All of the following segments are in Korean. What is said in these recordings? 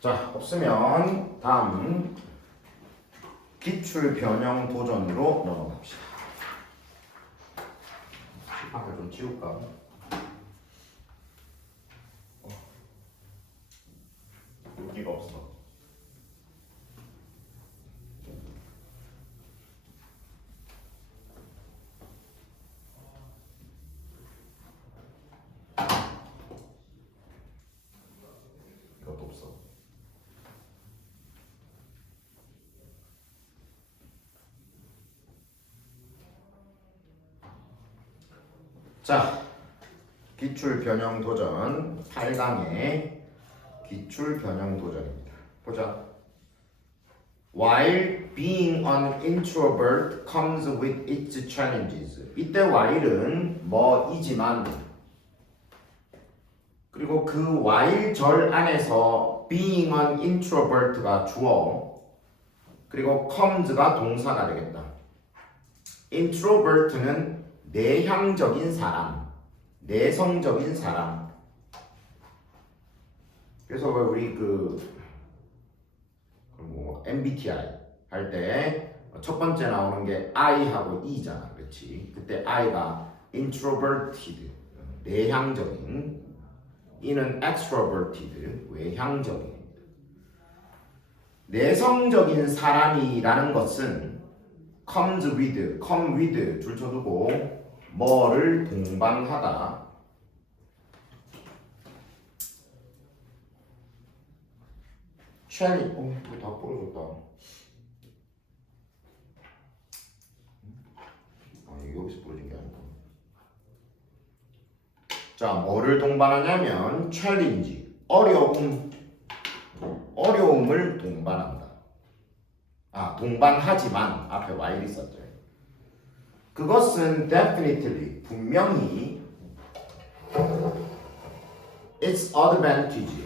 자, 없으면 다음 기출 변형 도전으로 넘어갑시다. 칠판을 좀 치울까? 여기가 없어. 이것도 없어. 자, 기출 변형 도전 8강의 기출 변형 도전입니다. 보자. While being an introvert comes with its challenges. 이때 while은 뭐이지만 그리고 그 while 절 안에서 being an introvert가 주어 그리고 comes가 동사가 되겠다. introvert는 내향적인 사람, 내성적인 사람. 그래서 우리 MBTI 할 때 첫 번째 나오는 게 I하고 E잖아, 그렇지? 그때 I가 introverted, 내향적인, E는 extroverted, 외향적인. 내성적인 사람이라는 것은 come with 줄 쳐두고 뭐를 동반하다. challenge, 이거 다 부러졌다. 이게 여기서 부러진 게 아니고. 자, 뭐를 동반하냐면 challenge, 어려움을 동반한다. 동반하지만 앞에 while 있었죠. 그것은 definitely, 분명히 its advantage,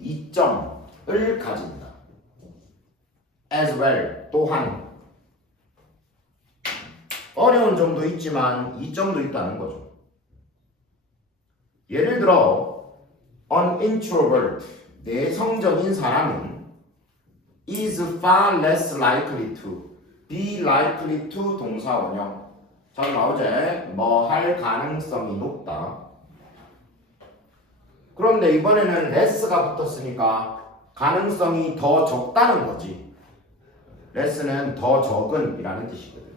이점을 가진다. as well, 또한 어려운 점도 있지만 이점도 있다는 거죠. 예를 들어 an introvert, 내성적인 사람은 is far less likely to, be likely to 동사 원형. 잘 나오지? 뭐 할 가능성이 높다. 그런데 이번에는 less가 붙었으니까 가능성이 더 적다는 거지. less는 더 적은 이라는 뜻이거든.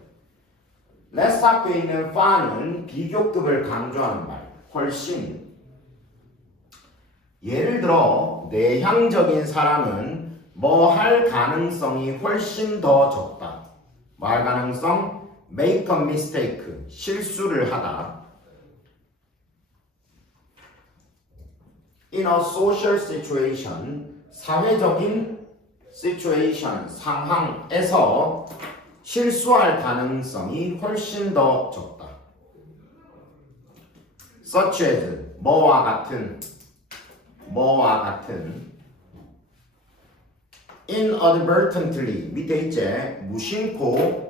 less 앞에 있는 far는 비교급을 강조하는 말. 훨씬. 예를 들어 내향적인 사람은 뭐 할 가능성이 훨씬 더 적다. 뭐 할 가능성? make a mistake, 실수를 하다. in a social situation, 사회적인 situation, 상황에서 실수할 가능성이 훨씬 더 적다. such as, 뭐와 같은 inadvertently, 밑에 있지? 무심코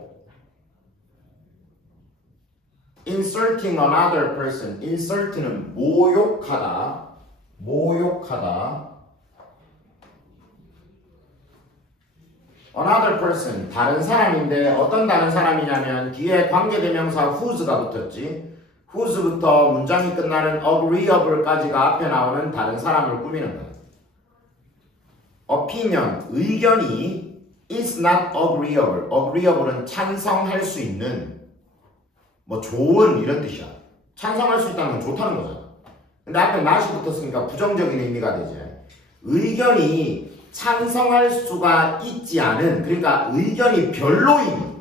inserting another person, insert는 모욕하다. another person, 다른 사람인데 어떤 다른 사람이냐면 뒤에 관계대명사 whose가 붙었지. whose부터 문장이 끝나는 agreeable까지가 앞에 나오는 다른 사람을 꾸미는 거야. opinion, 의견이 is not agreeable. agreeable은 찬성할 수 있는, 뭐 좋은 이런 뜻이야. 찬성할 수 있다는 건 좋다는 거잖아. 근데 앞에 not이 붙었으니까 부정적인 의미가 되지. 의견이 찬성할 수가 있지 않은, 그러니까 의견이 별로인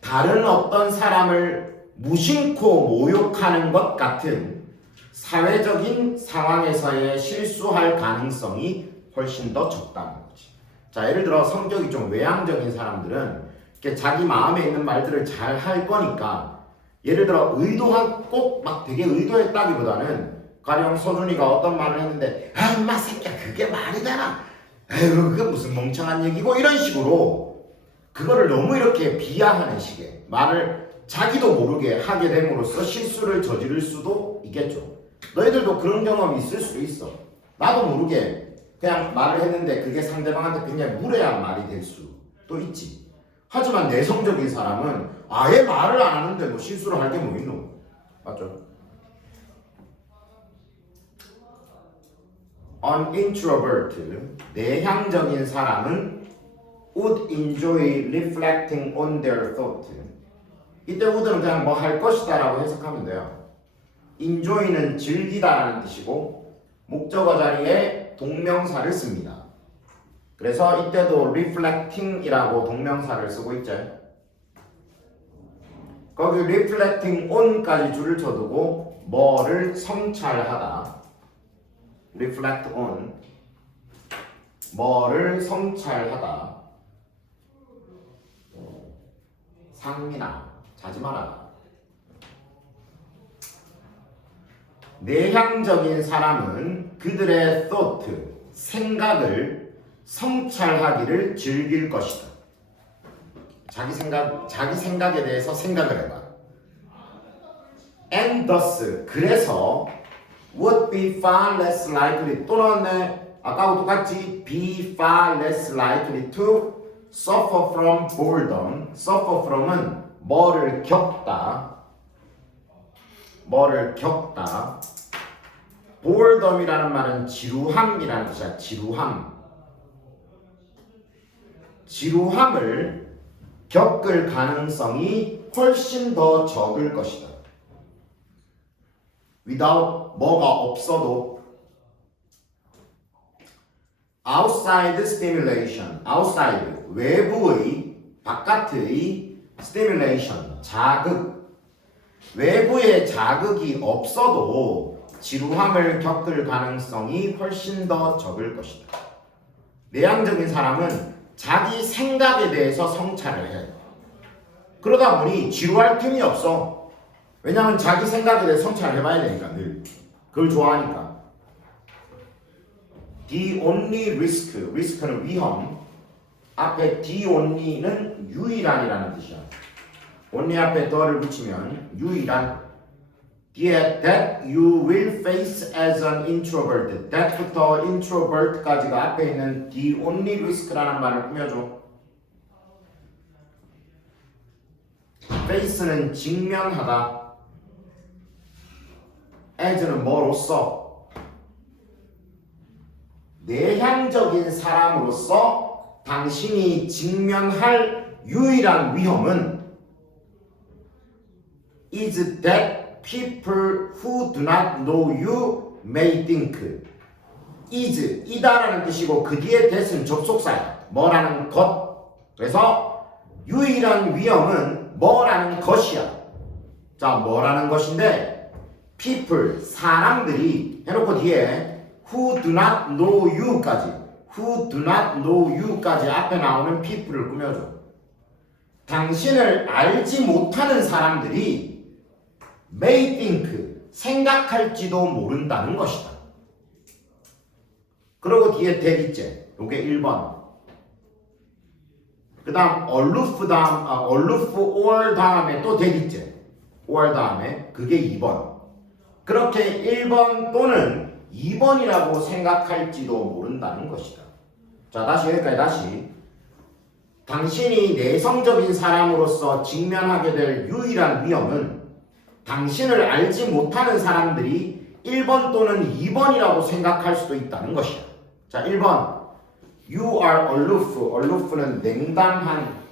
다른 어떤 사람을 무심코 모욕하는 것 같은 사회적인 상황에서의 실수할 가능성이 훨씬 더 적다는 거지. 자, 예를 들어 성격이 좀 외향적인 사람들은 이렇게 자기 마음에 있는 말들을 잘 할 거니까, 예를 들어 의도한 꼭 막 되게 의도했다기보다는 가령 서준이가 어떤 말을 했는데 인마 새끼야 그게 말이 되나? 에휴 그게 무슨 멍청한 얘기고 이런 식으로 그거를 너무 이렇게 비하하는 식의 말을 자기도 모르게 하게 됨으로써 실수를 저지를 수도 있겠죠. 너희들도 그런 경험이 있을 수도 있어. 나도 모르게 그냥 말을 했는데 그게 상대방한테 굉장히 무례한 말이 될 수도 있지. 하지만 내성적인 사람은 아예 말을 안 하는데 뭐 실수를 할 게 뭐 있노? 맞죠? An introvert, 내향적인 사람은 would enjoy reflecting on their thought. 이때 would는 그냥 뭐 할 것이다 라고 해석하면 돼요. enjoy는 즐기다라는 뜻이고 목적어 자리에 동명사를 씁니다. 그래서 이때도 reflecting이라고 동명사를 쓰고 있죠. 거기 reflecting on까지 줄을 쳐두고 뭐를 성찰하다. reflect on 뭐를 성찰하다. 상민아 자지 마라. 내향적인 사람은 그들의 thought 생각을 성찰하기를 즐길 것이다. 자기 생각에 대해서 생각을 해봐. And thus 그래서 would be far less likely 또는 아까하고 똑같이 be far less likely to suffer from boredom. suffer from은 뭐를 겪다. 뭐를 겪다. boredom이라는 말은 지루함이라는 뜻이야. 지루함을 겪을 가능성이 훨씬 더 적을 것이다. without 뭐가 없어도 outside stimulation, outside 외부의 바깥의 stimulation 자극 외부의 자극이 없어도 지루함을 겪을 가능성이 훨씬 더 적을 것이다. 내향적인 사람은 자기 생각에 대해서 성찰을 해. 그러다 보니 지루할 틈이 없어. 왜냐하면 자기 생각에 대해 성찰을 해봐야 되니까 늘. 그걸 좋아하니까. The only risk, risk는 위험. 앞에 the only는 유일한이라는 뜻이야. only 앞에 the를 붙이면 유일한. that you will face as an introvert. that부터 introvert까지가 앞에 있는 the only risk라는 말을 꾸며줘. face는 직면하다. as는 뭐로서 내향적인 사람으로서 당신이 직면할 유일한 위험은 is that people who do not know you may think. is 이다라는 뜻이고 그 뒤에 that은 접속사야. 뭐라는 것. 그래서 유일한 위험은 뭐라는 것이야. 자, 뭐라는 것인데 people 사람들이 해놓고 뒤에 who do not know you까지 who do not know you까지 앞에 나오는 people을 꾸며줘. 당신을 알지 못하는 사람들이 may think 생각할지도 모른다는 것이다. 그리고 뒤에 대기제 요게 1번. 그 다음 aloof aloof or 다음에 또 대기제 or 다음에 그게 2번. 그렇게 1번 또는 2번이라고 생각할지도 모른다는 것이다. 자, 다시 여기까지 다시. 당신이 내성적인 사람으로서 직면하게 될 유일한 위험은 당신을 알지 못하는 사람들이 1번 또는 2번이라고 생각할 수도 있다는 것이야. 자, 1번. You are aloof. aloof는 냉담한.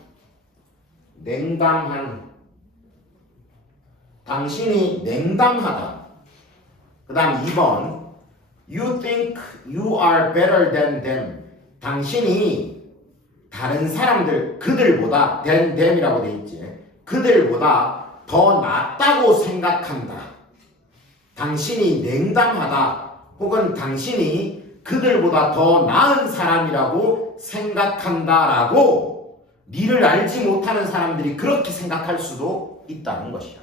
당신이 냉담하다. 그 다음 2번. You think you are better than them. 당신이 다른 사람들, 그들보다 than them이라고 돼 있지. 그들보다 더 낫다고 생각한다. 당신이 냉담하다. 혹은 당신이 그들보다 더 나은 사람이라고 생각한다라고 니를 알지 못하는 사람들이 그렇게 생각할 수도 있다는 것이야.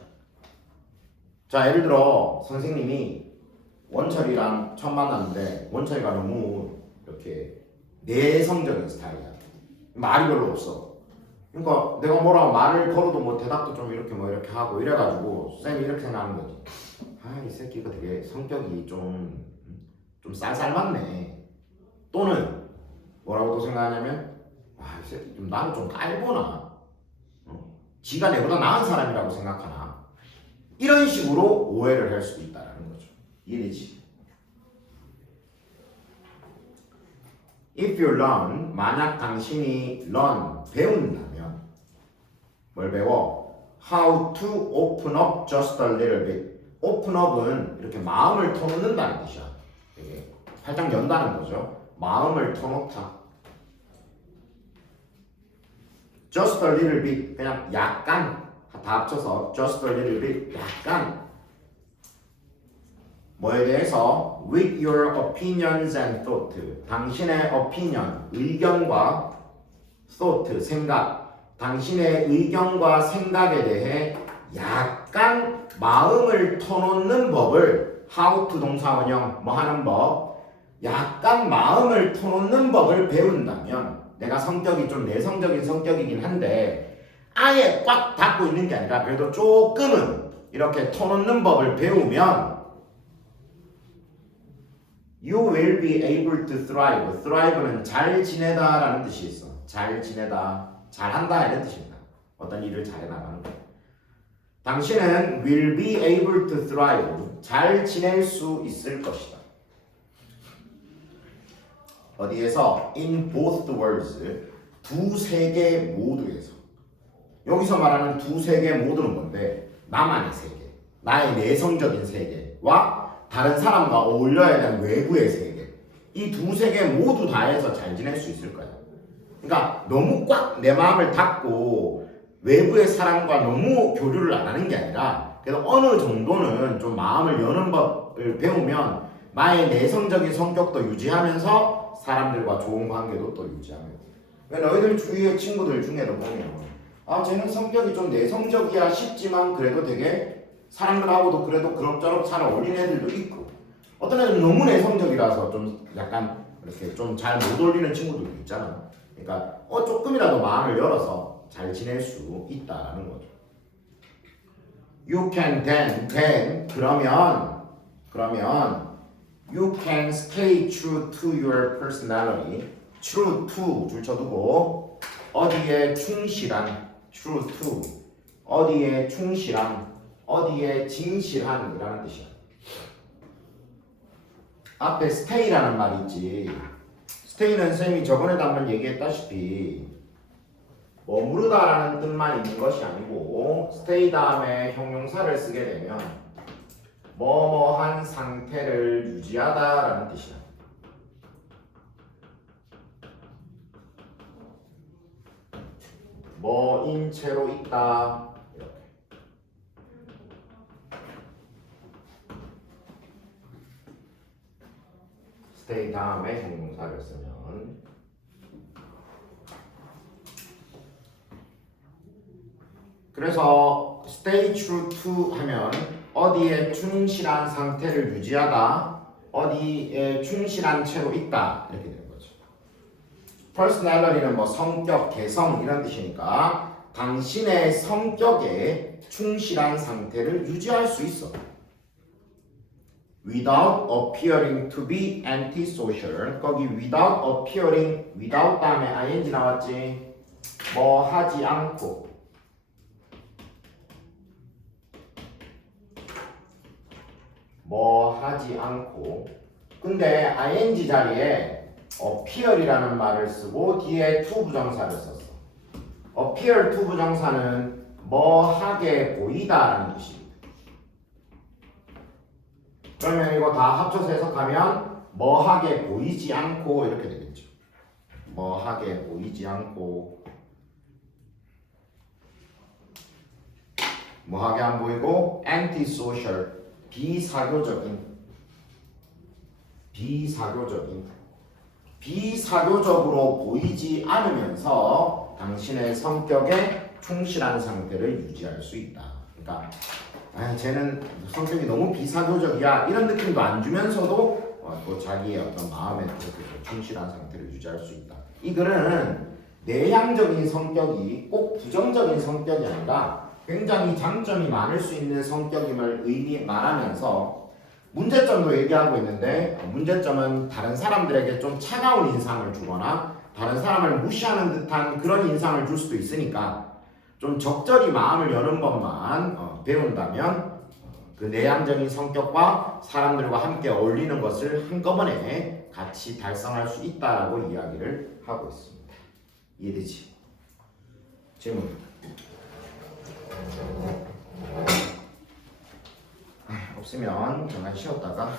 자, 예를 들어 선생님이 원철이랑 처음 만났는데 원철이가 너무 이렇게 내성적인 스타일이야. 말이 별로 없어. 그러니까 내가 뭐라고 말을 걸어도 뭐 대답도 좀 이렇게 뭐 이렇게 하고 이래가지고 쌤이 이렇게 생각하는 거지. 아, 이 새끼가 되게 성격이 좀 쌀쌀맞네. 또는 뭐라고 또 생각하냐면 이 새끼 좀 나는 좀 깔보나 지가 내보다 나은 사람이라고 생각하나 이런 식으로 오해를 할 수도 있다는 거죠. 이해되지? If you learn, 만약 당신이 learn, 배운다면 뭘 배워? How to open up just a little bit. open up은 이렇게 마음을 터놓는다는 뜻이야. 이게 살짝 연다는 거죠. 마음을 터놓다. just a little bit, 그냥 약간 다 합쳐서 just a little bit, 약간 뭐에 대해서 with your opinions and thought, 당신의 opinion, 의견과 thought, 생각, 당신의 의견과 생각에 대해 약간 마음을 터놓는 법을 how to 동사원형 뭐 하는 법, 약간 마음을 터놓는 법을 배운다면 내가 성격이 좀 내성적인 성격이긴 한데 아예 꽉 닫고 있는 게 아니라 그래도 조금은 이렇게 터놓는 법을 배우면 You will be able to thrive. thrive는 잘 지내다 라는 뜻이 있어. 잘 지내다, 잘한다 이런 뜻입니다. 어떤 일을 잘해나가는 거. 당신은 will be able to thrive. 잘 지낼 수 있을 것이다. 어디에서? In both worlds. 두 세계 모두에서. 여기서 말하는 두 세계 모두는 뭔데? 나만의 세계, 나의 내성적인 세계와 다른 사람과 어울려야 되는 외부의 세계. 이 두 세계 모두 다해서 잘 지낼 수 있을 거야. 그러니까 너무 꽉 내 마음을 닫고 외부의 사람과 너무 교류를 안 하는 게 아니라 그래도 어느 정도는 좀 마음을 여는 법을 배우면 나의 내성적인 성격도 유지하면서 사람들과 좋은 관계도 또 유지하면 돼. 그러니까 너희들 주위의 친구들 중에도 보면 쟤는 성격이 좀 내성적이야 싶지만 그래도 되게 사람들하고도 그래도 그럭저럭 잘 어울리는 애들도 있고 어떤 애들은 너무 내성적이라서 좀 약간 이렇게 좀 잘 못 어울리는 친구들도 있잖아. 그러니까 조금이라도 마음을 열어서 잘 지낼 수 있다라는 거죠. You can then 그러면 you can stay true to your personality. true to 줄쳐두고 어디에 충실한 true to 어디에 충실한 어디에 진실한이라는 뜻이야. 앞에 stay라는 말이 있지. stay는 쌤이 저번에도 한번 얘기했다시피 머무르다라는 뜻만 있는 것이 아니고 stay 다음에 형용사를 쓰게 되면 뭐뭐한 상태를 유지하다라는 뜻이야. 뭐인 채로 있다. 이렇게. stay 다음에 형용사를 쓰면 그래서 stay true to 하면 어디에 충실한 상태를 유지하다, 어디에 충실한 채로 있다 이렇게 되는 거죠. personality는 뭐 성격, 개성 이런 뜻이니까 당신의 성격에 충실한 상태를 유지할 수 있어. Without appearing to be antisocial. 거기 without appearing, without 다음에 ing 나왔지. 뭐 하지 않고. 뭐 하지 않고. 근데 ing 자리에 appear이라는 말을 쓰고 뒤에 to 부정사를 썼어. appear to 부정사는 뭐 하게 보이다라는 뜻입니다. 그러면 이거 다 합쳐서 해석하면 뭐 하게 보이지 않고 이렇게 되겠죠. 뭐 하게 보이지 않고 뭐 하게 안 보이고 antisocial 비사교적으로 보이지 않으면서 당신의 성격에 충실한 상태를 유지할 수 있다. 그러니까 쟤는 성격이 너무 비사교적이야 이런 느낌도 안 주면서도 또 자기의 어떤 마음에 그렇게 충실한 상태를 유지할 수 있다. 이 글은 내향적인 성격이 꼭 부정적인 성격이 아니라 굉장히 장점이 많을 수 있는 성격임을 말하면서 문제점도 얘기하고 있는데 문제점은 다른 사람들에게 좀 차가운 인상을 주거나 다른 사람을 무시하는 듯한 그런 인상을 줄 수도 있으니까 좀 적절히 마음을 여는 법만 배운다면 그 내향적인 성격과 사람들과 함께 어울리는 것을 한꺼번에 같이 달성할 수 있다라고 이야기를 하고 있습니다. 이해되지? 질문. 없으면 잠깐 쉬었다가